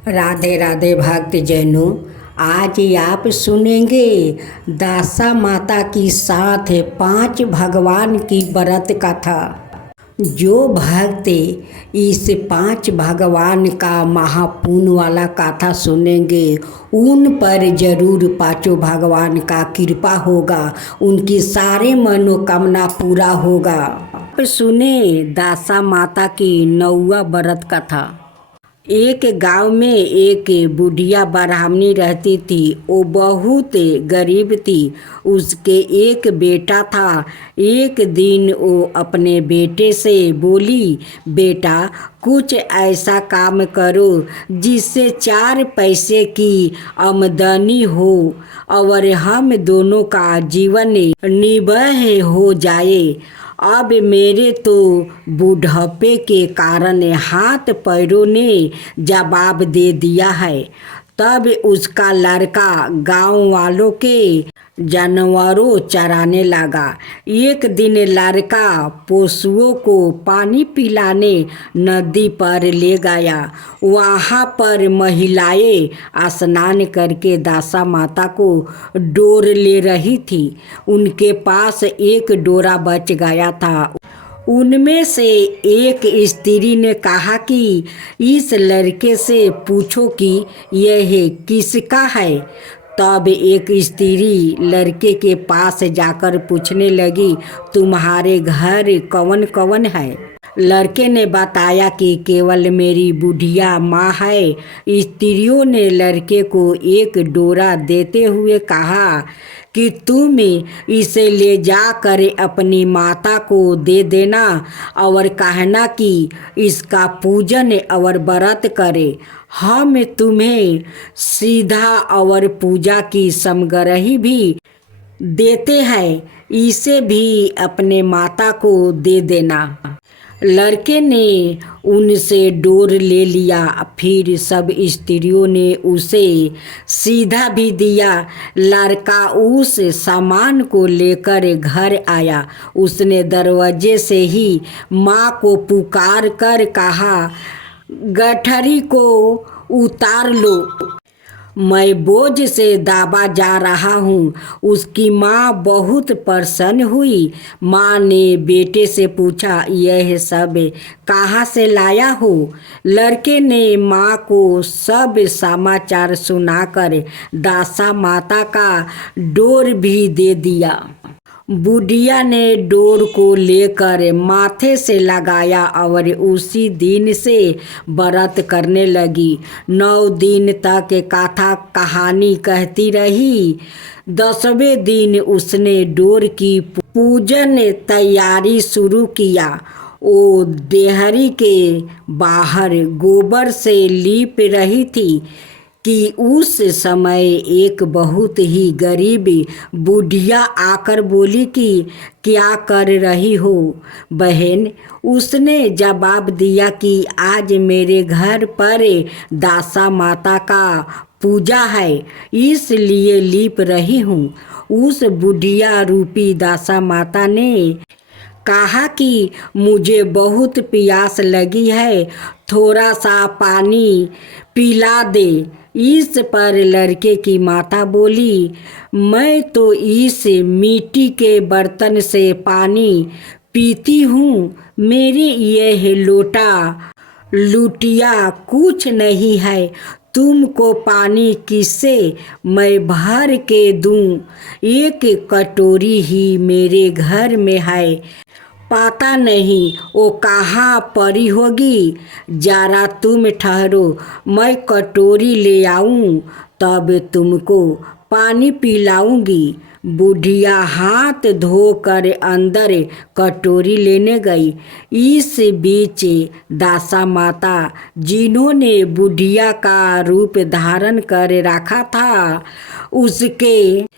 राधे राधे भक्तजनों, आज आप सुनेंगे दासा माता की साथ 5 भगवान की व्रत कथा। जो भक्त इस 5 भगवान का महापुण्य वाला कथा सुनेंगे उन पर जरूर 5 भगवान का कृपा होगा, उनकी सारे मनोकामना पूरा होगा। आप सुने दासा माता की 9वां व्रत कथा। एक गांव में एक बुढ़िया ब्राह्मणी रहती थी। वो बहुत गरीब थी। उसके एक बेटा था। एक दिन वो अपने बेटे से बोली, बेटा कुछ ऐसा काम करो जिससे 4 पैसे की आमदनी हो और हम दोनों का जीवन निर्वाह हो जाए। अब मेरे तो बुढ़ापे के कारण हाथ पैरों ने जवाब दे दिया है। तब उसका लड़का गांव वालों के जानवरों चराने लगा। एक दिन लड़का पशुओं को पानी पिलाने नदी पर ले गया। वहाँ पर महिलाएं स्नान करके दासा माता को डोर ले रही थी। उनके पास एक डोरा बच गया था। उनमें से एक स्त्री ने कहा कि इस लड़के से पूछो कि यह किसका है। तब एक स्त्री लड़के के पास जाकर पूछने लगी, तुम्हारे घर कौन कौन है। लड़के ने बताया कि केवल मेरी बुढ़िया माँ है। स्त्रियों ने लड़के को एक डोरा देते हुए कहा कि तुम इसे ले जाकर अपनी माता को दे देना और कहना कि इसका पूजन और व्रत करे। हम तुम्हें सीधा और पूजा की सामग्री भी देते हैं, इसे भी अपने माता को दे देना। लड़के ने उनसे डोर ले लिया। फिर सब स्त्रियों ने उसे सीधा भी दिया। लड़का उस सामान को लेकर घर आया। उसने दरवाजे से ही माँ को पुकार कर कहा, गठरी को उतार लो, मैं बोझ से दबा जा रहा हूँ। उसकी माँ बहुत प्रसन्न हुई। माँ ने बेटे से पूछा, यह सब कहाँ से लाया हो। लड़के ने माँ को सब समाचार सुनाकर दासा माता का डोर भी दे दिया। बुढ़िया ने डोर को लेकर माथे से लगाया और उसी दिन से व्रत करने लगी। 9 दिन तक कथा कहानी कहती रही। 10वें दिन उसने डोर की पूजन तैयारी शुरू किया। वो डेहरी के बाहर गोबर से लीप रही थी कि उस समय एक बहुत ही गरीब बुढ़िया आकर बोली कि क्या कर रही हो बहन। उसने जवाब दिया कि आज मेरे घर पर दासा माता का पूजा है, इसलिए लीप रही हूँ। उस बुढ़िया रूपी दासा माता ने कहा कि मुझे बहुत प्यास लगी है, थोड़ा सा पानी पिला दे। इस पर लड़के की माता बोली, मैं तो इस मिट्टी के बर्तन से पानी पीती हूँ, मेरे यह लोटा लुटिया कुछ नहीं है, तुमको पानी किससे मैं भर के दूँ। एक कटोरी ही मेरे घर में है, पता नहीं वो कहाँ पड़ी होगी। जरा तुम ठहरो, मैं कटोरी ले आऊँ तब तुमको पानी पिलाऊंगी। बुढ़िया हाथ धोकर अंदर कटोरी लेने गई। इस बीच दासा माता, जिन्होंने बुढ़िया का रूप धारण कर रखा था, उसके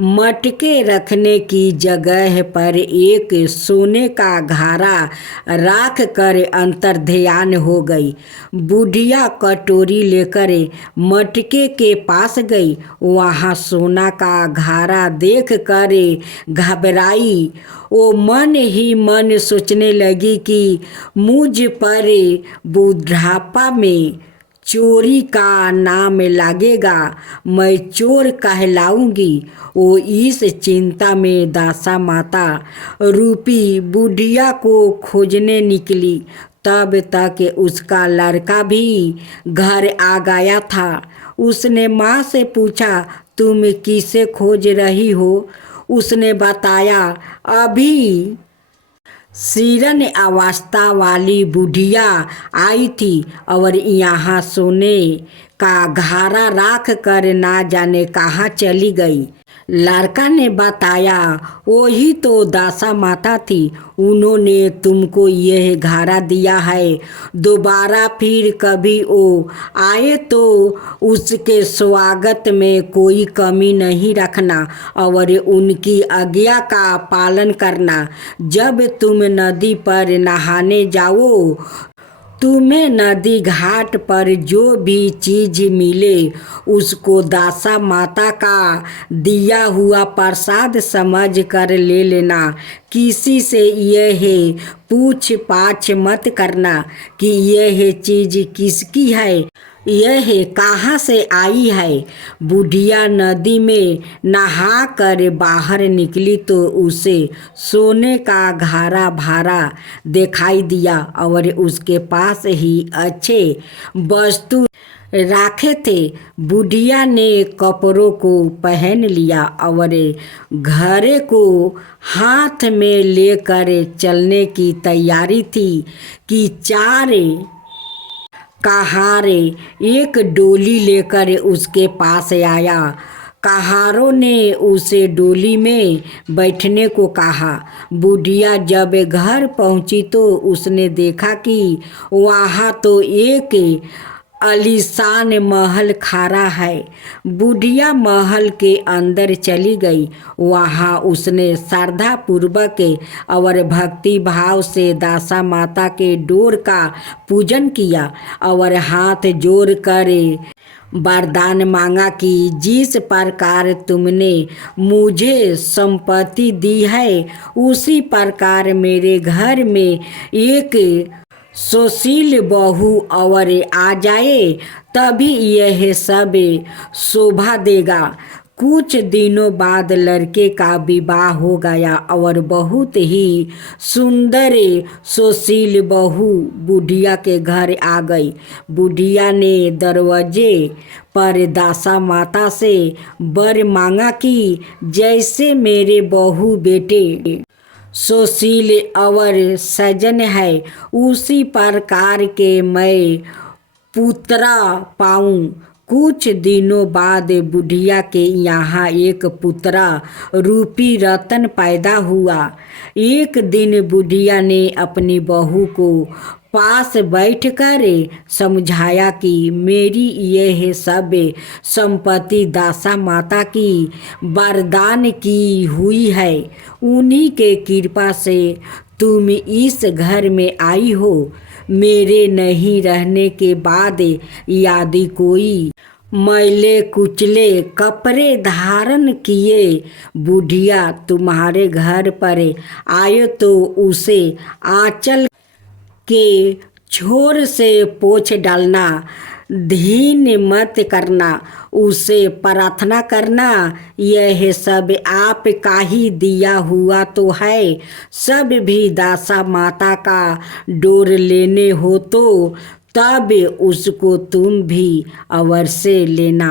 मटके रखने की जगह पर एक सोने का घड़ा रख कर अंतर्ध्यान हो गई। बुढ़िया कटोरी लेकर मटके के पास गई। वहाँ सोना का घड़ा देख कर घबराई। वो मन ही मन सोचने लगी कि मुझ पर बुढ़ापा में चोरी का नाम लागेगा, मैं चोर कहलाऊंगी। वो इस चिंता में दासा माता रूपी बुढ़िया को खोजने निकली। तब तक उसका लड़का भी घर आ गया था। उसने माँ से पूछा, तुम किसे खोज रही हो? उसने बताया, अभी सीरन अवस्था वाली बुढ़िया आई थी और यहाँ सोने का घारा राख कर ना जाने कहाँ चली गई। लड़का ने बताया, वही तो दासा माता थी, उन्होंने तुमको यह घारा दिया है। दोबारा फिर कभी वो आए तो उसके स्वागत में कोई कमी नहीं रखना और उनकी आज्ञा का पालन करना। जब तुम नदी पर नहाने जाओ, तुम्हें नदी घाट पर जो भी चीज मिले उसको दासा माता का दिया हुआ प्रसाद समझ कर ले लेना। किसी से यह पूछ पाछ मत करना कि यह चीज किसकी है, यह कहाँ से आई है। बुढ़िया नदी में नहा कर बाहर निकली तो उसे सोने का घारा भारा दिखाई दिया और उसके पास ही अच्छे वस्तु राखे थे। बुढ़िया ने कपड़ों को पहन लिया और घरे को हाथ में लेकर चलने की तैयारी थी कि चार कहारे एक डोली लेकर उसके पास आया। कहारों ने उसे डोली में बैठने को कहा। बुढ़िया जब घर पहुंची तो उसने देखा कि वहाँ तो एक आलीशान महल खड़ा है। बुढ़िया महल के अंदर चली गई। वहाँ उसने श्रद्धा पूर्वक और भक्ति भाव से दासा माता के डोर का पूजन किया और हाथ जोड़ कर वरदान मांगा कि जिस प्रकार तुमने मुझे संपत्ति दी है उसी प्रकार मेरे घर में एक सुशील बहू और आ जाए, तभी यह सब शोभा देगा। कुछ दिनों बाद लड़के का विवाह हो गया और बहुत ही सुंदर सुशील बहू बुढ़िया के घर आ गई। बुढ़िया ने दरवाजे पर दासा माता से वर मांगा कि जैसे मेरे बहू बेटे सुशील और सजन है उसी प्रकार के मैं पुत्रा पाऊं। कुछ दिनों बाद बुढ़िया के यहाँ एक पुत्रा रूपी रतन पैदा हुआ। एक दिन बुढ़िया ने अपनी बहू को पास बैठकर समझाया कि मेरी यह सब संपत्ति दासा माता की वरदान की हुई है। उन्हीं के कृपा से तुम इस घर में आई हो। मेरे नहीं रहने के बाद यदि कोई मैले कुचले कपड़े धारण किए बुढ़िया तुम्हारे घर पर आए तो उसे आंचल के छोर से पोंछ डालना, धीन मत करना, उसे प्रार्थना करना। यह सब आप का ही दिया हुआ तो है। सब भी दासा माता का डोर लेने हो तो तब उसको तुम भी अवश्य लेना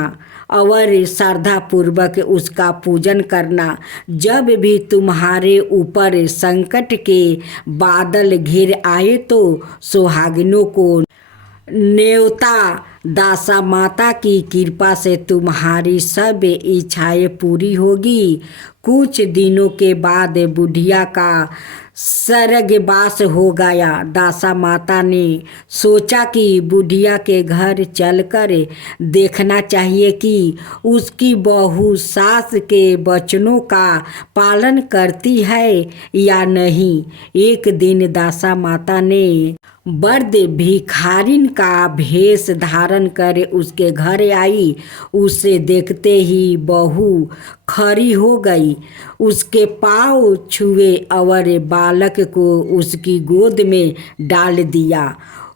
और श्रद्धा पूर्वक उसका पूजन करना। जब भी तुम्हारे ऊपर संकट के बादल घिर आए तो सुहागिनों को न्योता दासा माता की कृपा से तुम्हारी सब इच्छाएं पूरी होगी। कुछ दिनों के बाद बुढ़िया का स्वर्गवास हो गया। दासा माता ने सोचा कि बुढ़िया के घर चलकर देखना चाहिए कि उसकी बहू सास के वचनों का पालन करती है या नहीं। एक दिन दासा माता ने बर्द भिखारिन का भेष धारण कर उसके घर आई। उसे देखते ही बहू खड़ी हो गई, उसके पाँव छुए और बालक को उसकी गोद में डाल दिया।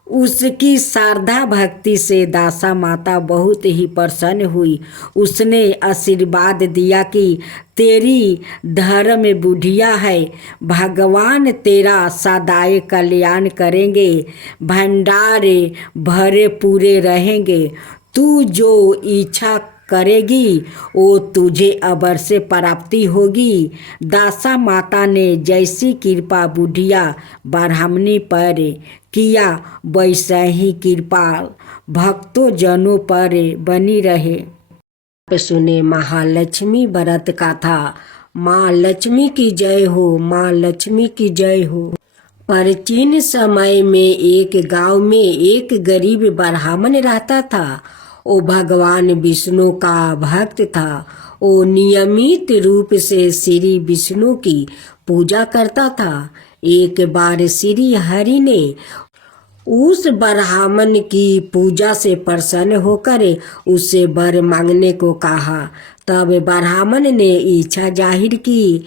उसकी श्रद्धा भक्ति से दासा माता बहुत ही प्रसन्न हुई। उसने आशीर्वाद दिया कि तेरी धर्म बुढ़िया है, भगवान तेरा सदाए कल्याण करेंगे, भंडारे भरे पूरे रहेंगे, तू जो इच्छा करेगी वो तुझे अवश्य प्राप्ति होगी। दासा माता ने जैसी कृपा बुढ़िया ब्राह्मणी पर किया वैसा ही कृपा भक्तों जनों पर बनी रहे। सुने महालक्ष्मी व्रत कथा। माँ लक्ष्मी की जय हो, माँ लक्ष्मी की जय हो। प्राचीन समय में एक गांव में एक गरीब ब्राह्मण रहता था। वो भगवान विष्णु का भक्त था। वो नियमित रूप से श्री विष्णु की पूजा करता था। एक बार श्री हरि ने उस ब्राह्मण की पूजा से प्रसन्न होकर उससे वर मांगने को कहा। तब ब्राह्मण ने इच्छा जाहिर की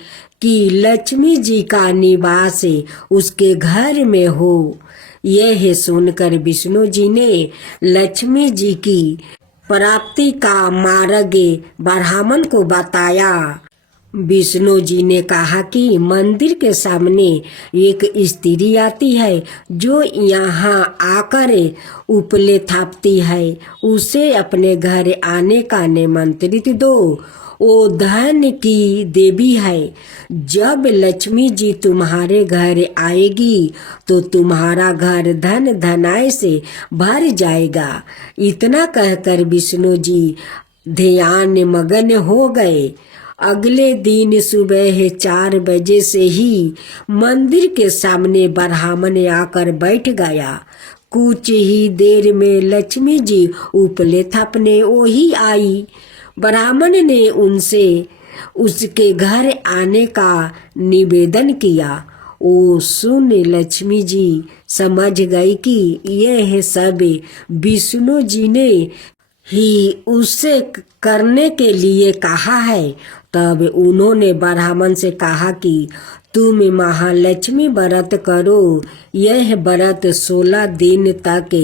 कि लक्ष्मी जी का निवास उसके घर में हो। यह सुनकर विष्णु जी ने लक्ष्मी जी की प्राप्ति का मार्ग ब्राह्मण को बताया। विष्णु जी ने कहा कि मंदिर के सामने एक स्त्री आती है जो यहाँ आकर उपले थापती है, उसे अपने घर आने का निमंत्रित दो। वो धन की देवी है। जब लक्ष्मी जी तुम्हारे घर आएगी तो तुम्हारा घर धन धनाय से भर जाएगा। इतना कहकर विष्णु जी ध्यान मगन हो गए। अगले दिन सुबह 4 बजे से ही मंदिर के सामने ब्राह्मण आकर बैठ गया। कुछ ही देर में लक्ष्मी जी उपले थापने वही आई। ब्राह्मण ने उनसे उसके घर आने का निवेदन किया। वो सुन लक्ष्मी जी समझ गई कि यह सब विष्णु जी ने ही उससे करने के लिए कहा है। तब उन्होंने ब्राह्मण से कहा कि तुम महालक्ष्मी व्रत करो। यह व्रत 16 दिन तक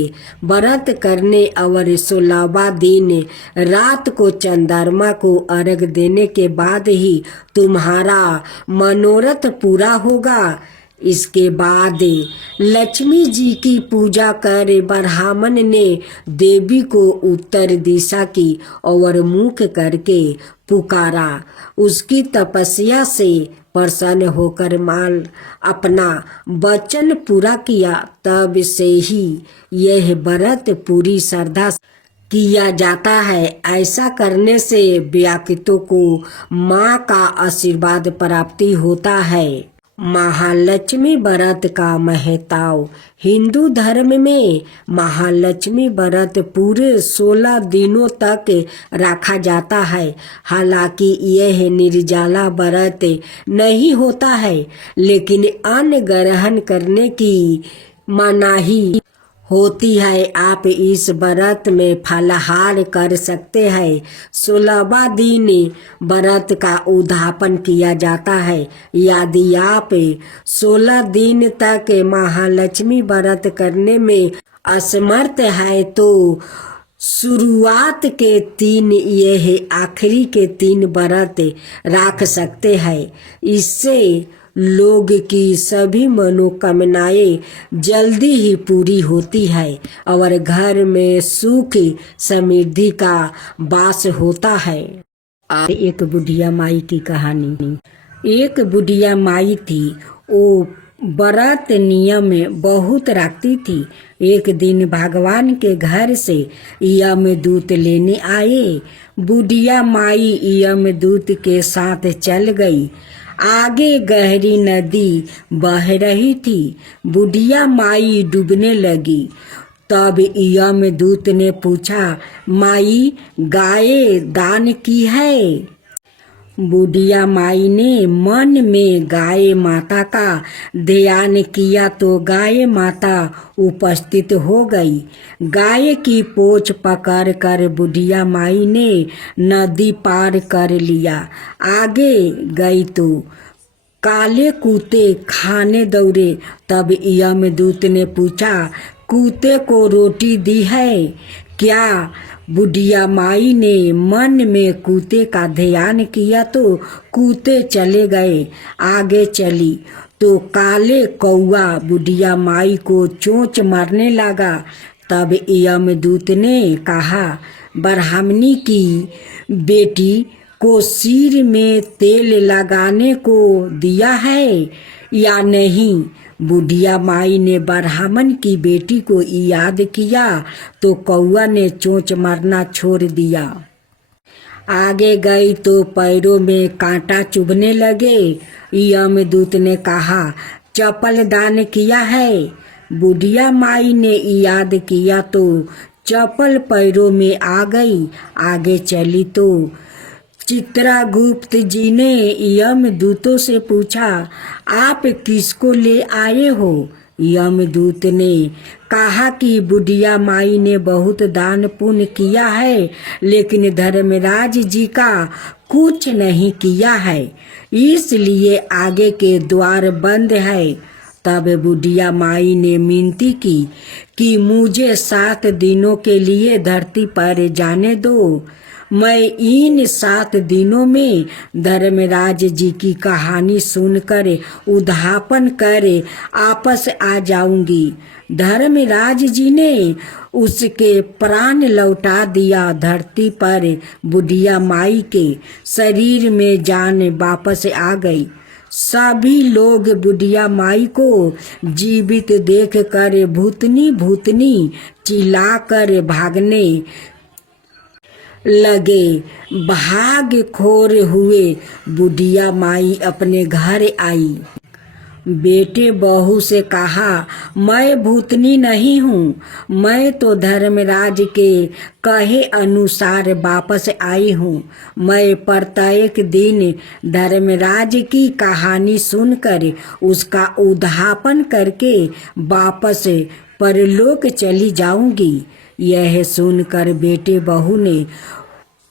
व्रत करने और 16वां दिन रात को चंद्रमा को अर्घ देने के बाद ही तुम्हारा मनोरथ पूरा होगा। इसके बाद लक्ष्मी जी की पूजा कर ब्राह्मण ने देवी को उत्तर दिशा की और मुख करके पुकारा। उसकी तपस्या से प्रसन्न होकर माल अपना वचन पूरा किया। तब से ही यह व्रत पूरी श्रद्धा किया जाता है। ऐसा करने से व्यक्तियों को माँ का आशीर्वाद प्राप्ति होता है। महालक्ष्मी व्रत का महत्व। हिंदू धर्म में महालक्ष्मी व्रत पूरे 16 दिनों तक रखा जाता है। हालांकि यह निर्जला व्रत नहीं होता है, लेकिन अन्न ग्रहण करने की मनाही होती है। आप इस व्रत में फलाहार कर सकते हैं। 16वां दिन व्रत का उद्यापन किया जाता है। यदि आप 16 दिन तक महालक्ष्मी व्रत करने में असमर्थ है तो शुरुआत के 3 यह आखिरी के 3 व्रत रख सकते हैं। इससे लोग की सभी मनोकामनाएं जल्दी ही पूरी होती है और घर में सुख समृद्धि का वास होता है। एक बुढ़िया माई की कहानी। एक बुढ़िया माई थी। वो व्रत नियम बहुत रखती थी। एक दिन भगवान के घर से यमदूत लेने आए। बुढ़िया माई यमदूत के साथ चल गई। आगे गहरी नदी बह रही थी। बुढ़िया माई डूबने लगी। तब यमदूत ने पूछा, माई गाय दान की है? बुढ़िया माई ने मन में गाय माता का ध्यान किया तो गाय माता उपस्थित हो गई। गाय की पोंछ पकड़ कर बुढ़िया माई ने नदी पार कर लिया। आगे गई तो काले कुत्ते खाने दौड़े। तब यमदूत ने पूछा, कूते को रोटी दी है क्या। बुढ़िया माई ने मन में कूते का ध्यान किया तो कूते चले गए। आगे चली तो काले कौआ बुढ़िया माई को चोंच मारने लगा। तब यमदूत ने कहा, ब्राह्मणी की बेटी को सिर में तेल लगाने को दिया है या नहीं। बुढ़िया माई ने ब्राह्मण की बेटी को याद किया तो कौआ ने चोंच मारना छोड़ दिया। आगे गई तो पैरों में कांटा चुभने लगे। यमदूत ने कहा, चप्पल दान किया है। बुढ़िया माई ने याद किया तो चप्पल पैरों में आ गई। आगे चली तो चित्रगुप्त जी ने यमदूतों से पूछा, आप किसको ले आए हो। यमदूत ने कहा कि बुढ़िया माई ने बहुत दान पुण्य किया है लेकिन धर्मराज जी का कुछ नहीं किया है, इसलिए आगे के द्वार बंद है। तब बुढ़िया माई ने मिनती की कि मुझे 7 दिनों के लिए धरती पर जाने दो। मैं इन 7 दिनों में धर्मराज जी की कहानी सुनकर उद्यापन कर आपस आ जाऊंगी। धर्मराज जी ने उसके प्राण लौटा दिया। धरती पर बुढ़िया माई के शरीर में जान वापस आ गई। सभी लोग बुढ़िया माई को जीवित देख कर भूतनी भूतनी चिल्लाकर भागने लगे। भाग खोर हुए बुढ़िया माई अपने घर आई। बेटे बहू से कहा, मैं भूतनी नहीं हूँ, मैं तो धर्मराज के कहे अनुसार वापस आई हूँ। मैं प्रत्येक दिन धर्मराज की कहानी सुनकर उसका उद्यापन करके वापस परलोक चली जाऊंगी। यह सुनकर बेटे बहू ने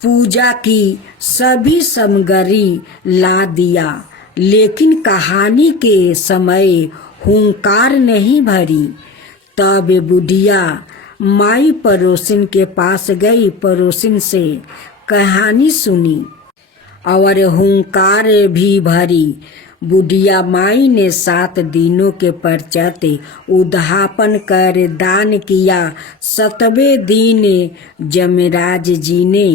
पूजा की सभी सामग्री ला दिया लेकिन कहानी के समय हुंकार नहीं भरी। तब बुढ़िया माई पड़ोसिन के पास गई, पड़ोसिन से कहानी सुनी और हुंकार भी भरी। बुढ़िया माई ने 7 दिनों के पश्चात उद्यापन कर दान किया। 7वें दिन यमराज जी ने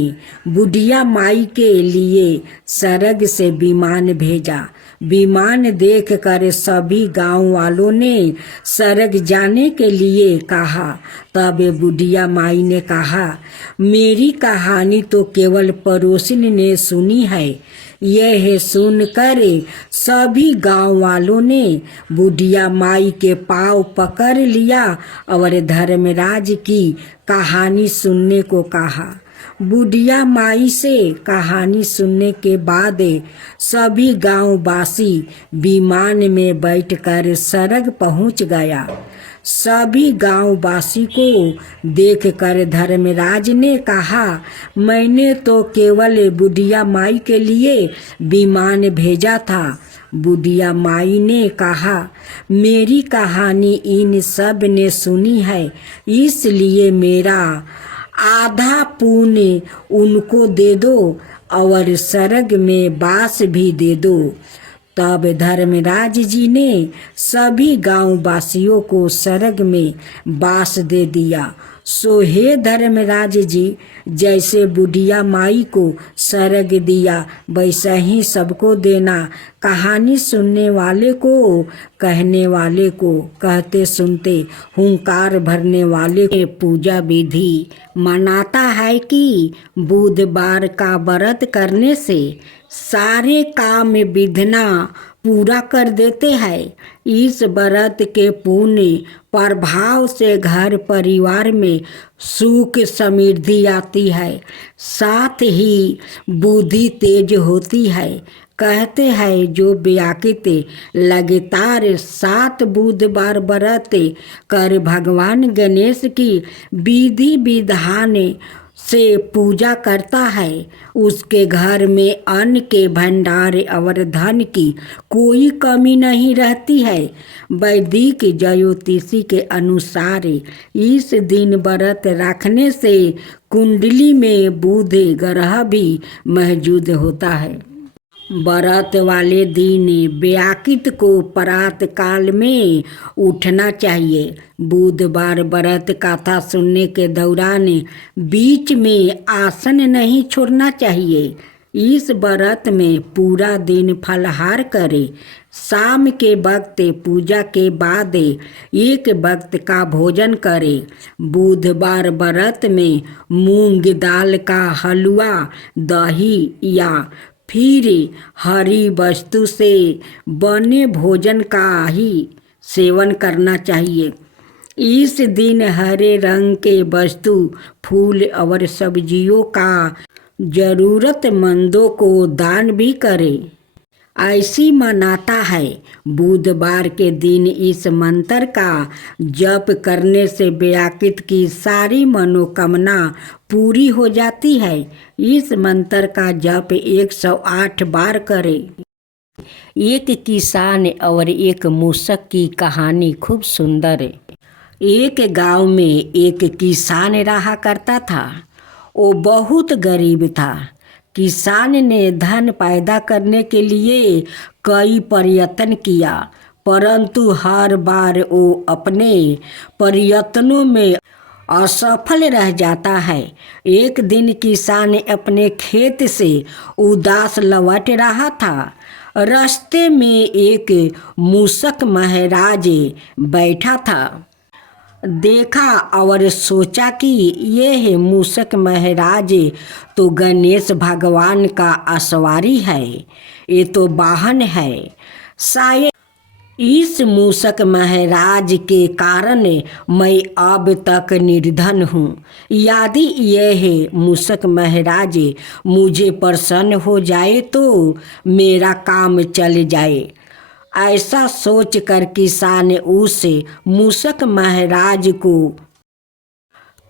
बुढ़िया माई के लिए स्वर्ग से विमान भेजा। विमान देख कर सभी गांव वालों ने स्वर्ग जाने के लिए कहा। तब बुढ़िया माई ने कहा, मेरी कहानी तो केवल पड़ोसिन ने सुनी है। यह सुनकर सभी गांव वालों ने बुढ़िया माई के पाँव पकड़ लिया और धर्मराज की कहानी सुनने को कहा। बुढ़िया माई से कहानी सुनने के बाद सभी गांववासी विमान में बैठकर स्वर्ग पहुंच गया। सभी गांववासी को देखकर धर्मराज ने कहा, मैंने तो केवल बुढ़िया माई के लिए विमान भेजा था। बुढ़िया माई ने कहा, मेरी कहानी इन सब ने सुनी है, इसलिए मेरा आधा पुण्य उनको दे दो और स्वर्ग में वास भी दे दो। तब धर्मराज जी ने सभी गांववासियों को स्वर्ग में वास दे दिया। सो हे धर्मराज जी, जैसे बुढ़िया माई को स्वर्ग दिया वैसा ही सबको देना। कहानी सुनने वाले को, कहने वाले को, कहते सुनते हुंकार भरने वाले के पूजा विधि मनाता है कि बुधवार का व्रत करने से सारे काम विघ्ना पूरा कर देते हैं। इस व्रत के पुण्य प्रभाव से घर परिवार में सुख समृद्धि आती है, साथ ही बुद्धि तेज होती है। कहते हैं जो व्याकृत लगातार 7 बुधवार व्रत कर भगवान गणेश की विधि विधान से पूजा करता है, उसके घर में अन्न के भंडार और धन की कोई कमी नहीं रहती है। वैदिक ज्योतिषी के अनुसार इस दिन व्रत रखने से कुंडली में बुध ग्रह भी मौजूद होता है। व्रत वाले दिन व्याकित को प्रातः काल में उठना चाहिए। बुधवार व्रत कथा सुनने के दौरान बीच में आसन नहीं छोड़ना चाहिए। इस व्रत में पूरा दिन फलाहार करें। शाम के वक्त पूजा के बाद एक वक्त का भोजन करें। बुधवार व्रत में मूंग दाल का हलवा, दही या फिर हरी वस्तु से बने भोजन का ही सेवन करना चाहिए। इस दिन हरे रंग के वस्तु, फूल और सब्जियों का जरूरतमंदों को दान भी करें। ऐसी मान्यता है बुधवार के दिन इस मंत्र का जप करने से व्याकित की सारी मनोकामना पूरी हो जाती है। इस मंत्र का जप 108 बार करें। एक किसान और एक मूषक की कहानी खूब सुंदर है। एक गांव में एक किसान रहा करता था। वो बहुत गरीब था। किसान ने धन पैदा करने के लिए कई प्रयत्न किया, परंतु हर बार वो अपने प्रयत्नों में असफल रह जाता है। एक दिन किसान अपने खेत से उदास लौट रहा था। रास्ते में एक मूषक महाराज बैठा था। देखा और सोचा कि यह मूषक महाराज तो गणेश भगवान का असवारी है, ये तो वाहन है। शायद इस मूषक महाराज के कारण मैं अब तक निर्धन हूँ। यदि यह मूषक महाराज मुझे प्रसन्न हो जाए तो मेरा काम चल जाए। ऐसा सोचकर किसान उस मूषक महाराज को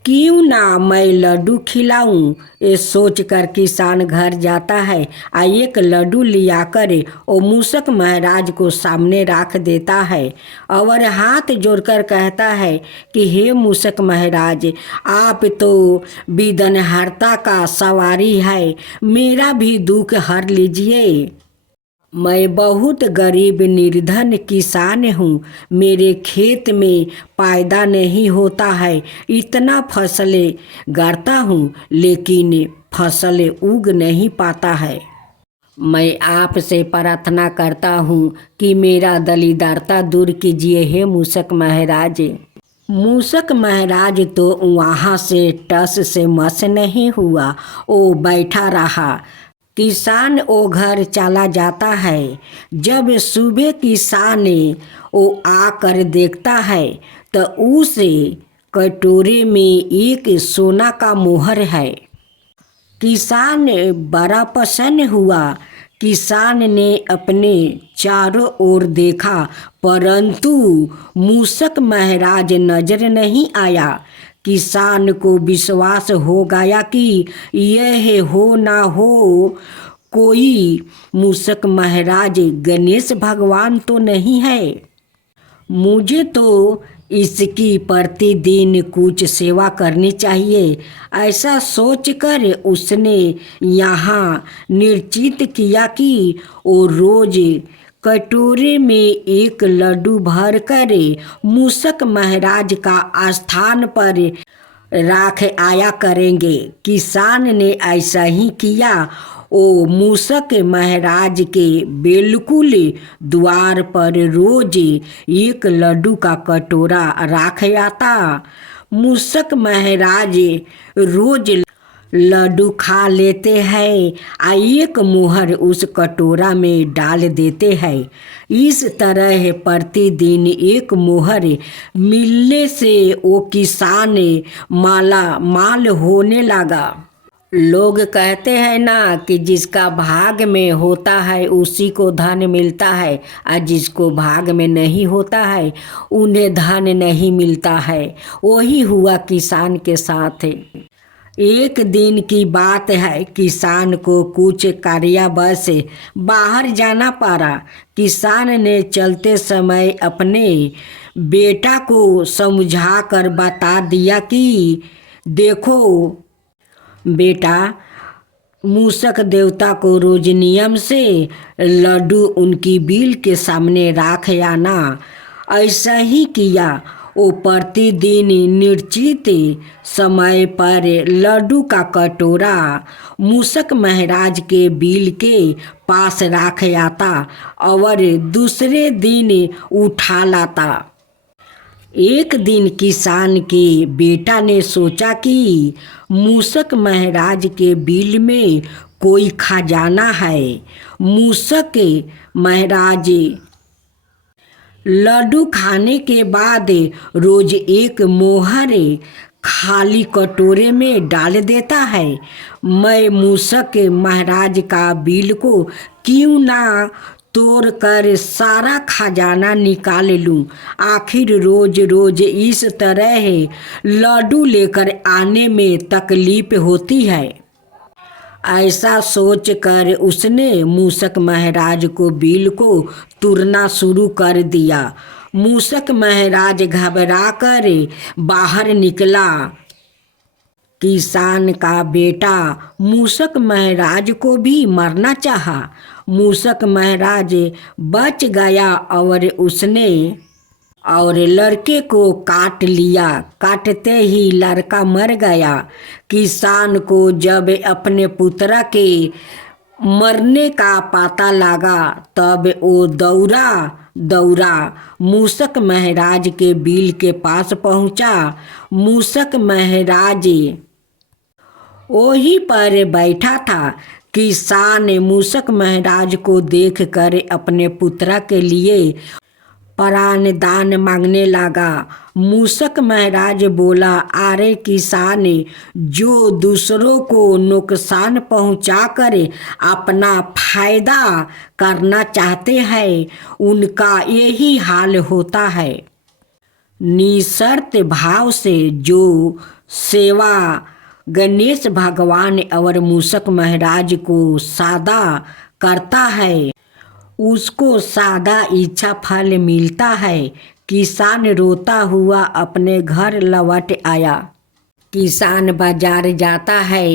क्यों ना मैं लड्डू खिलाऊं, ये सोचकर किसान घर जाता है और एक लड्डू लिया कर वो मूषक महाराज को सामने रख देता है और हाथ जोड़कर कहता है कि हे मूषक महाराज, आप तो विघ्नहर्ता का सवारी है, मेरा भी दुख हर लीजिए। मैं बहुत गरीब निर्धन किसान हूँ। मेरे खेत में पैदा नहीं होता है। इतना फसलें गाड़ता हूँ लेकिन फसल उग नहीं पाता है। मैं आपसे प्रार्थना करता हूँ कि मेरा दरिद्रता दूर कीजिए हे मूषक महाराज। मूषक महाराज तो वहाँ से टस से मस नहीं हुआ, वो बैठा रहा। किसान वो घर चला जाता है। जब सुबह किसान वो आकर देखता है तो उस कटोरे में एक सोना का मोहर है। किसान बड़ा प्रसन्न हुआ। किसान ने अपने चारों ओर देखा, परंतु मूषक महाराज नजर नहीं आया। किसान को विश्वास हो गया कि यह हो ना हो कोई मूषक महाराज गणेश भगवान तो नहीं है। मुझे तो इसकी प्रतिदिन कुछ सेवा करनी चाहिए। ऐसा सोचकर उसने यहाँ निश्चित किया कि वो रोज कटोरे में एक लड्डू भरकर मूषक महाराज का स्थान पर राख आया करेंगे। किसान ने ऐसा ही किया। वो मूषक महाराज के बिल्कुल द्वार पर रोज एक लड्डू का कटोरा राख आता। मूषक महाराज रोज लड्डू खा लेते हैं और एक मोहर उस कटोरा में डाल देते हैं। इस तरह प्रतिदिन एक मोहर मिलने से वो किसान माला माल होने लगा। लोग कहते हैं ना कि जिसका भाग में होता है उसी को धन मिलता है और जिसको भाग में नहीं होता है उन्हें धन नहीं मिलता है। वही हुआ किसान के साथ। एक दिन की बात है, किसान को कुछ कार्यवश बाहर जाना पड़ा। किसान ने चलते समय अपने बेटा को समझा कर बता दिया कि देखो बेटा, मूषक देवता को रोज नियम से लड्डू उनकी बील के सामने राख आना। ऐसा ही किया। वो प्रतिदिन निश्चित समय पर लड्डू का कटोरा मूषक महाराज के बील के पास राख आता और दूसरे दिन उठा लाता। एक दिन किसान के बेटा ने सोचा कि मूषक महाराज के बिल में कोई खजाना है। मूषक महाराज लड्डू खाने के बाद रोज एक मोहर खाली कटोरे में डाल देता है। मैं मूषक महाराज का बिल को क्यों ना तोड़ कर सारा खजाना निकाल लूं। आखिर रोज रोज इस तरह लड्डू लेकर आने में तकलीफ होती है। ऐसा सोचकर उसने मूषक महाराज को बिल को तोड़ना शुरू कर दिया। मूषक महाराज घबरा कर बाहर निकला। किसान का बेटा मूषक महाराज को भी मारना चाहा। मूषक महाराज बच गया और लड़के को काट लिया। काटते ही लड़का मर गया। किसान को जब अपने पुत्र के मरने का पता लगा तब वो दौड़ा मूषक महाराज के बिल के पास पहुंचा। मूषक महाराज वहीं पर बैठा था। किसान मूषक महाराज को देखकर अपने पुत्र के लिए प्राण दान मांगने लगा। मूषक महाराज बोला, अरे किसान, जो दूसरों को नुकसान पहुंचाकर अपना फायदा करना चाहते हैं उनका यही हाल होता है। निःशर्त भाव से जो सेवा गणेश भगवान और मूषक महाराज को सादा करता है उसको सादा इच्छा फल मिलता है। किसान रोता हुआ अपने घर लौट आया। किसान बाजार जाता है।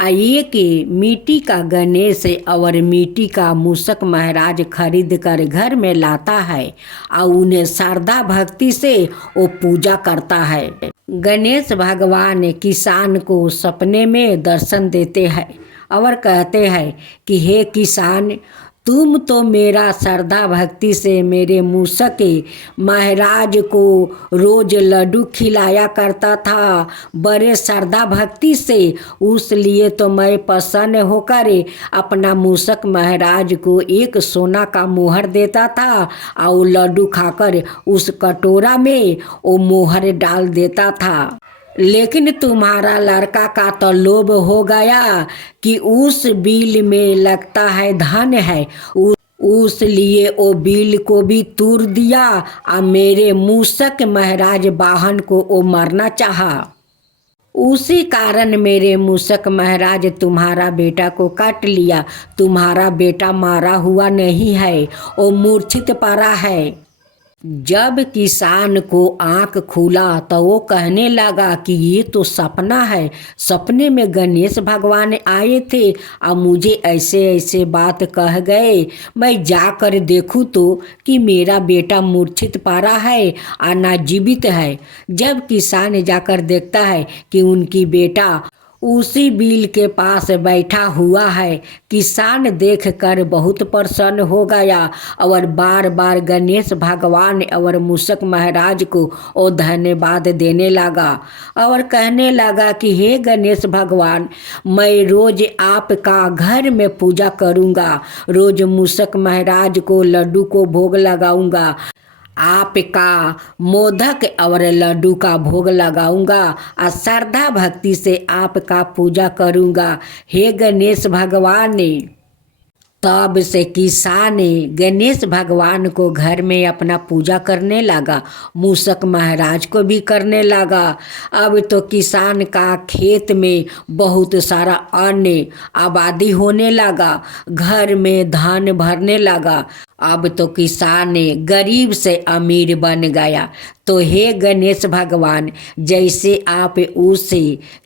एक मिट्टी का गणेश और मिट्टी का मूषक महाराज खरीद कर घर में लाता है और उन्हें श्रद्धा भक्ति से वो पूजा करता है। गणेश भगवान किसान को सपने में दर्शन देते हैं और कहते हैं कि हे किसान, तुम तो मेरा श्रद्धा भक्ति से मेरे मूषक महाराज को रोज लड्डू खिलाया करता था, बड़े श्रद्धा भक्ति से। उसलिए तो मैं प्रसन्न होकर अपना मूषक महाराज को एक सोना का मोहर देता था और लड्डू खाकर उस कटोरा में वो मोहर डाल देता था। लेकिन तुम्हारा लड़का का तो लोभ हो गया कि उस बिल में लगता है धन है, उसलिए वो बिल को भी तोड़ दिया और मेरे मूषक महाराज वाहन को वो मारना चाहा। उसी कारण मेरे मूषक महाराज तुम्हारा बेटा को काट लिया। तुम्हारा बेटा मारा हुआ नहीं है, वो मूर्छित पड़ा है। जब किसान को आंख खुला तो वो कहने लगा कि ये तो सपना है। सपने में गणेश भगवान आए थे और मुझे ऐसे ऐसे बात कह गए। मैं जाकर देखूं तो कि मेरा बेटा मूर्छित पड़ा है और ना जीवित है। जब किसान जाकर देखता है कि उनकी बेटा उसी बिल के पास बैठा हुआ है, किसान देखकर बहुत प्रसन्न हो गया और बार बार गणेश भगवान और मूषक महाराज को वो धन्यवाद देने लगा और कहने लगा कि हे गणेश भगवान, मैं रोज आपका घर में पूजा करूँगा, रोज मूषक महाराज को लड्डू को भोग लगाऊंगा, आपका मोदक और लड्डू का भोग लगाऊंगा और श्रद्धा भक्ति से आपका पूजा करूंगा। हे गणेश भगवान, तब से किसान गणेश भगवान को घर में अपना पूजा करने लगा, मूषक महाराज को भी करने लगा। अब तो किसान का खेत में बहुत सारा अन्न आबादी होने लगा, घर में धान भरने लगा। अब तो किसान गरीब से अमीर बन गया। तो हे गणेश भगवान, जैसे आप उस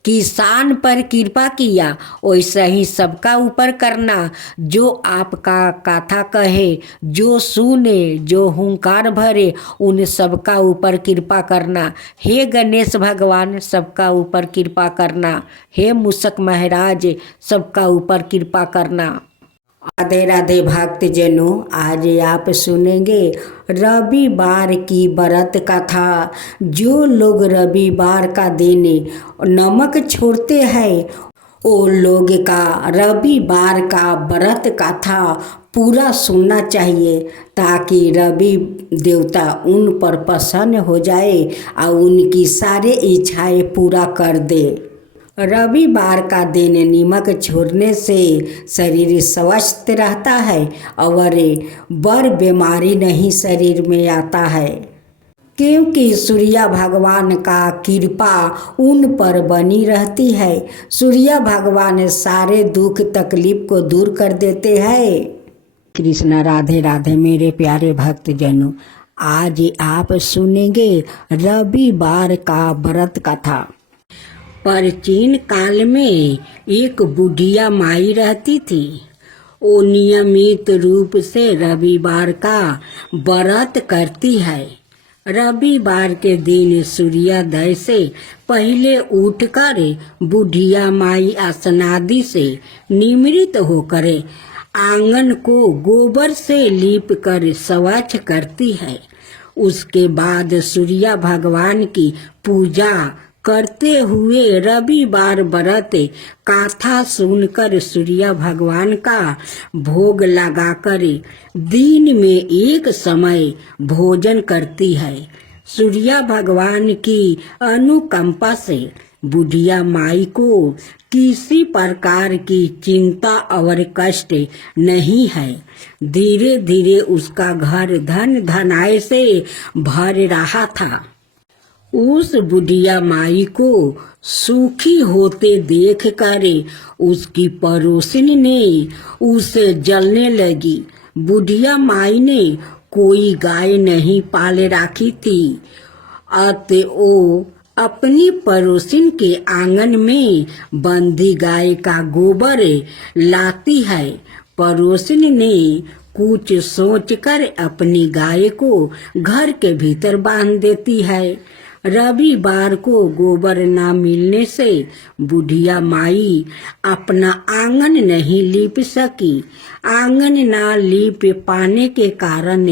किसान पर कृपा किया वैसा ही सबका ऊपर करना। जो आपका कथा कहे, जो सुने, जो हुंकार भरे, उन सबका ऊपर कृपा करना। हे गणेश भगवान, सबका ऊपर कृपा करना। हे मूषक महाराज, सबका ऊपर कृपा करना। राधे राधे भक्तजनों, आज आप सुनेंगे रविवार की व्रत कथा। जो लोग रविवार का दिन नमक छोड़ते हैं, वो लोग का रविवार का व्रत कथा पूरा सुनना चाहिए, ताकि रवि देवता उन पर प्रसन्न हो जाए और उनकी सारे इच्छाएं पूरा कर दे। रविवार का दिन नमक छोड़ने से शरीर स्वस्थ रहता है और बड़ बीमारी नहीं शरीर में आता है, क्योंकि सूर्य भगवान का कृपा उन पर बनी रहती है। सूर्य भगवान सारे दुख तकलीफ को दूर कर देते हैं। कृष्णा राधे राधे मेरे प्यारे भक्तजनों, आज आप सुनेंगे रविवार का व्रत कथा। प्राचीन काल में एक बुढ़िया माई रहती थी। वो नियमित रूप से रविवार का व्रत करती है। रविवार के दिन सूर्योदय से पहले उठकर बुढ़िया माई स्नादि से निमृत होकर आंगन को गोबर से लीप कर स्वच्छ करती है। उसके बाद सूर्य भगवान की पूजा करते हुए रविवार व्रत कथा सुनकर सूर्य भगवान का भोग लगाकर दिन में एक समय भोजन करती है। सूर्य भगवान की अनुकंपा से बुढ़िया माई को किसी प्रकार की चिंता और कष्ट नहीं है। धीरे धीरे उसका घर धन धनाय से भर रहा था। उस बुढ़िया माई को सुखी होते देखकर उसकी पड़ोसिन ने उसे जलने लगी। बुढ़िया माई ने कोई गाय नहीं पाल रखी थी, अतः वो अपनी पड़ोसिन के आंगन में बंधी गाय का गोबर लाती है। पड़ोसिन ने कुछ सोचकर अपनी गाय को घर के भीतर बांध देती है। रविवार को गोबर न मिलने से बुढ़िया माई अपना आंगन नहीं लीप सकी। आंगन न लीप पाने के कारण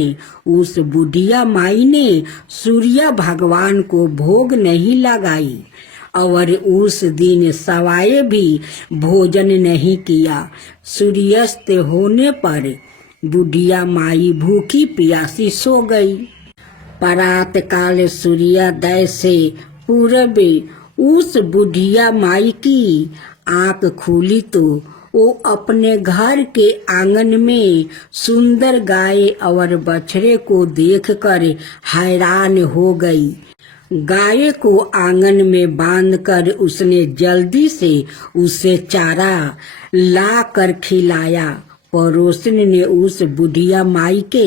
उस बुढ़िया माई ने सूर्य भगवान को भोग नहीं लगाई और उस दिन सवाए भी भोजन नहीं किया। सूर्यास्त होने पर बुढ़िया माई भूखी प्यासी सो गई। प्रात काल सूर्योदय से पूर्व उस बुढ़िया माई की आंख खुली तो वो अपने घर के आंगन में सुंदर गाय और बछड़े को देखकर हैरान हो गई। गाय को आंगन में बांधकर उसने जल्दी से उसे चारा ला कर खिलाया। पड़ोसिन ने उस बुढ़िया माई के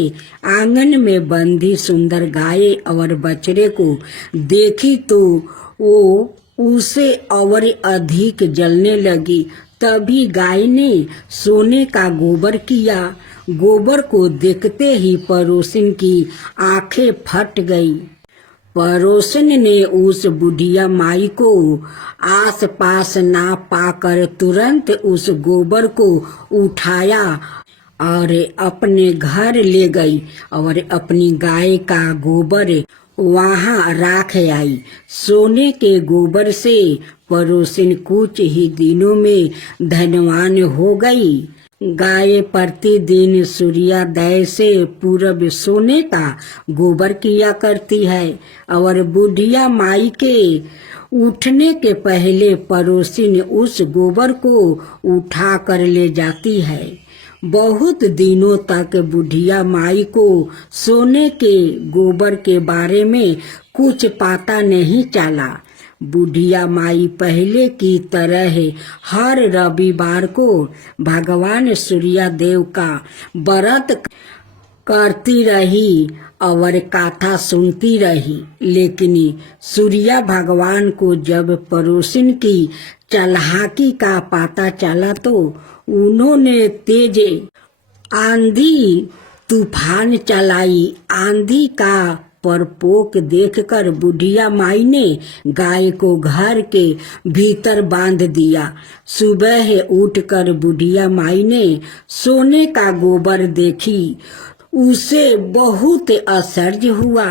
आंगन में बंधी सुंदर गाय और बछड़े को देखी तो वो उसे और अधिक जलने लगी। तभी गाय ने सोने का गोबर किया। गोबर को देखते ही पड़ोसिन की आंखें फट गई। पड़ोसिन ने उस बुढ़िया माई को आस पास ना पाकर तुरंत उस गोबर को उठाया और अपने घर ले गई और अपनी गाय का गोबर वहां राख आई। सोने के गोबर से पड़ोसिन कुछ ही दिनों में धनवान हो गई। गाय प्रतिदिन सूर्योदय से पूर्व सोने का गोबर किया करती है और बुढ़िया माई के उठने के पहले पड़ोसिन उस गोबर को उठा कर ले जाती है। बहुत दिनों तक बुढ़िया माई को सोने के गोबर के बारे में कुछ पता नहीं चला। बुढ़िया माई पहले की तरह हर रविवार को भगवान सूर्य देव का व्रत करती रही और कथा सुनती रही। लेकिन सूर्य भगवान को जब पड़ोसिन की चालाकी का पता चला तो उन्होंने तेज आंधी तूफान चलाई। आंधी का प्रकोप देखकर बुढ़िया माई ने गाय को घर के भीतर बांध दिया। सुबह उठकर बुढ़िया माई ने सोने का गोबर देखी, उसे बहुत आश्चर्य हुआ।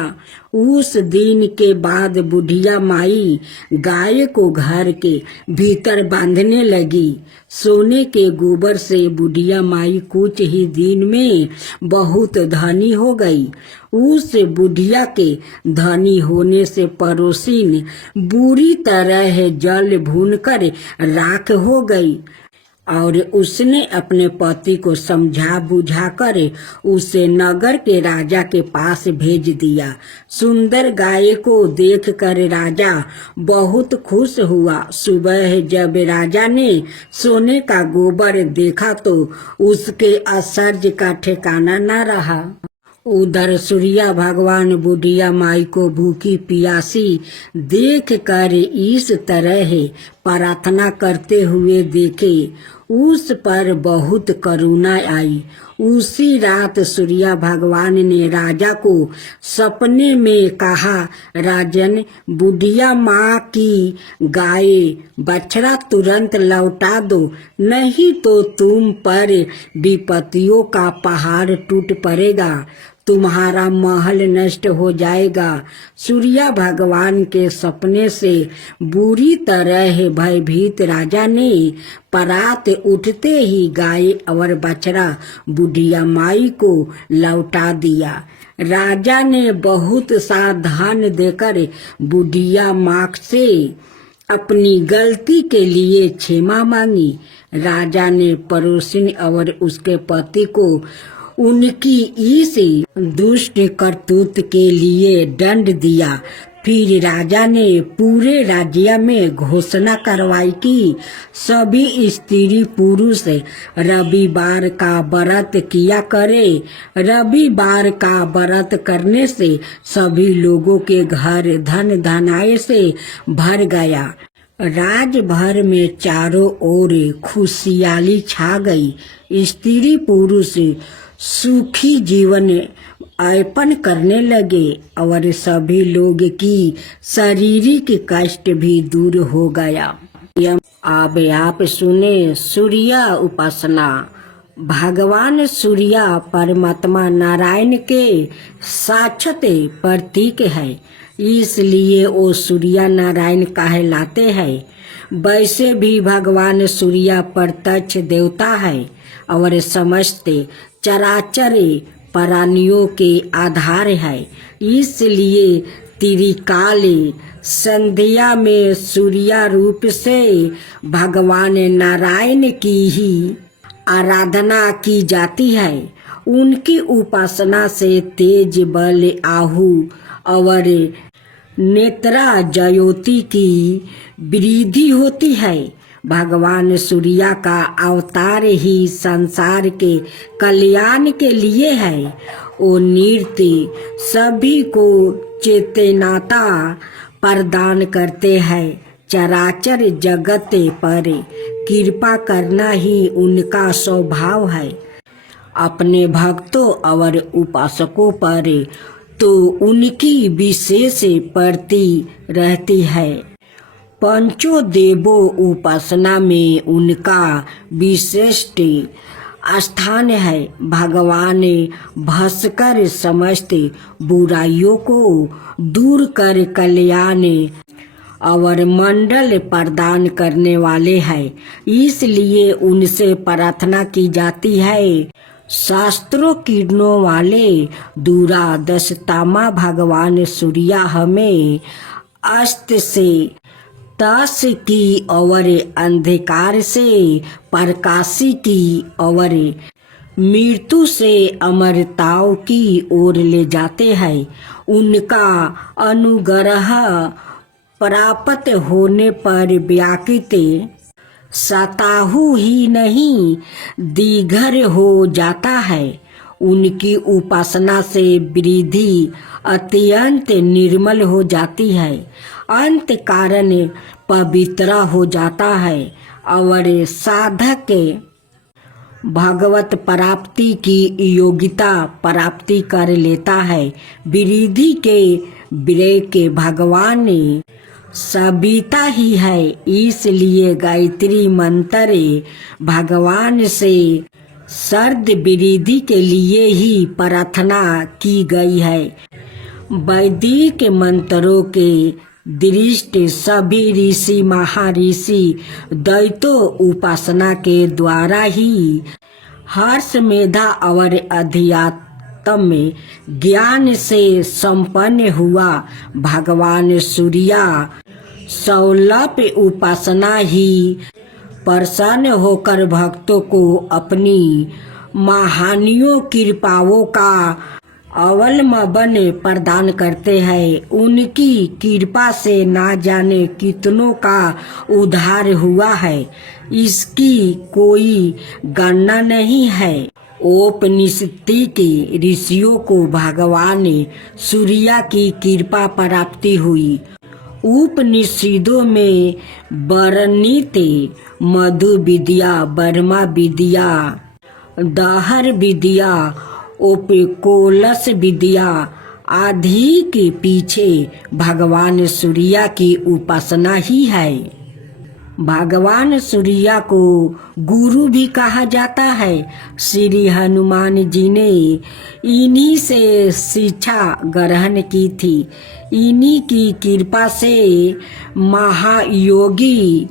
उस दिन के बाद बुढ़िया माई गाय को घर के भीतर बांधने लगी। सोने के गोबर से बुढ़िया माई कुछ ही दिन में बहुत धनी हो गई। उस बुढ़िया के धनी होने से पड़ोसिन बुरी तरह जल भूनकर राख हो गई और उसने अपने पति को समझा बुझाकर उसे नगर के राजा के पास भेज दिया। सुंदर गाय को देखकर राजा बहुत खुश हुआ। सुबह जब राजा ने सोने का गोबर देखा तो उसके आश्चर्य का ठिकाना न रहा। उधर सूर्य भगवान बुढ़िया माई को भूखी प्यासी देख कर इस तरह प्रार्थना करते हुए देखे, उस पर बहुत करुणा आई। उसी रात सूर्य भगवान ने राजा को सपने में कहा, राजन, बुढ़िया माँ की गाय बछड़ा तुरंत लौटा दो, नहीं तो तुम पर विपत्तियों का पहाड़ टूट पड़ेगा, तुम्हारा महल नष्ट हो जाएगा। सूर्य भगवान के सपने से बुरी तरह भयभीत राजा ने परात उठते ही गाय और बछड़ा बुढ़िया माई को लौटा दिया। राजा ने बहुत सा धन देकर बुढ़िया माँ से अपनी गलती के लिए क्षमा मांगी। राजा ने पड़ोसिन और उसके पति को उनकी इस दुष्ट करतूत के लिए दंड दिया। फिर राजा ने पूरे राज्य में घोषणा करवाई कि सभी स्त्री पुरुष रविवार का व्रत किया करे। रविवार का व्रत करने से सभी लोगों के घर धन धनाय से भर गया। राज भर में चारों ओर खुशहाली छा गई। स्त्री पुरुष सुखी जीवन यापन करने लगे और सभी लोग की शारीरिक कष्ट भी दूर हो गया। अब आप सुने सूर्य उपासना। भगवान सूर्य परमात्मा नारायण के साक्षात प्रतीक है, इसलिए वो सूर्य नारायण कहलाते हैं। वैसे भी भगवान सूर्य प्रत्यक्ष देवता है और समस्त चराचर प्राणियों के आधार है। इसलिए त्रिकाल संध्या में सूर्य रूप से भगवान नारायण की ही आराधना की जाती है। उनकी उपासना से तेज बल आहु और नेत्रा ज्योति की वृद्धि होती है। भगवान सूर्य का अवतार ही संसार के कल्याण के लिए है। वो नृत्य सभी को चेतनता प्रदान करते हैं। चराचर जगत पर कृपा करना ही उनका स्वभाव है। अपने भक्तों और उपासकों पर तो उनकी विशेष प्रति रहती है। पंचों देवों उपासना में उनका विशिष्ट स्थान है। भगवान भस्कर समस्त बुराइयों को दूर कर कल्याण और मंडल प्रदान करने वाले हैं, इसलिए उनसे प्रार्थना की जाती है। शास्त्रों किरणों वाले दूरादशतामा भगवान सूर्य हमें अस्त से तस की और अंधकार से प्रकाश की और मृत्यु से अमरताओं की ओर ले जाते हैं। उनका अनुग्रह प्राप्त होने पर व्याकृत सताहु ही नहीं दीघर हो जाता है। उनकी उपासना से वृद्धि अत्यंत निर्मल हो जाती है, अंत कारण पवित्र हो जाता है और साधक भगवत प्राप्ति की योग्यता प्राप्ति कर लेता है। वृद्धि के विवेक के भगवान सविता ही है, इसलिए गायत्री मंत्र भगवान से सर्द वृद्धि के लिए ही प्रार्थना की गई है। वैदिक मंत्रों के दृष्टि सभी ऋषि महर्षि दैत्यों उपासना के द्वारा ही हर्ष मेधा और अध्यात्म ज्ञान से संपन्न हुआ। भगवान सूर्या सौलभ उपासना ही प्रसन्न होकर भक्तों को अपनी महानियों कृपाओं का अवलंबन प्रदान करते हैं। उनकी कृपा से ना जाने कितनों का उद्धार हुआ है, इसकी कोई गणना नहीं है। औपनिषदिक ऋषियों को भगवान सूर्य की कृपा प्राप्ति हुई। उपनिषदों में वर्णित मधु विद्या, ब्रह्मा विद्या, दहर विद्या, ओपिकोलस विद्या आदि के पीछे भगवान सूर्य की उपासना ही है। भगवान सूर्य को गुरु भी कहा जाता है। श्री हनुमान जी ने इन्हीं से शिक्षा ग्रहण की थी। इन्हीं की कृपा से महायोगी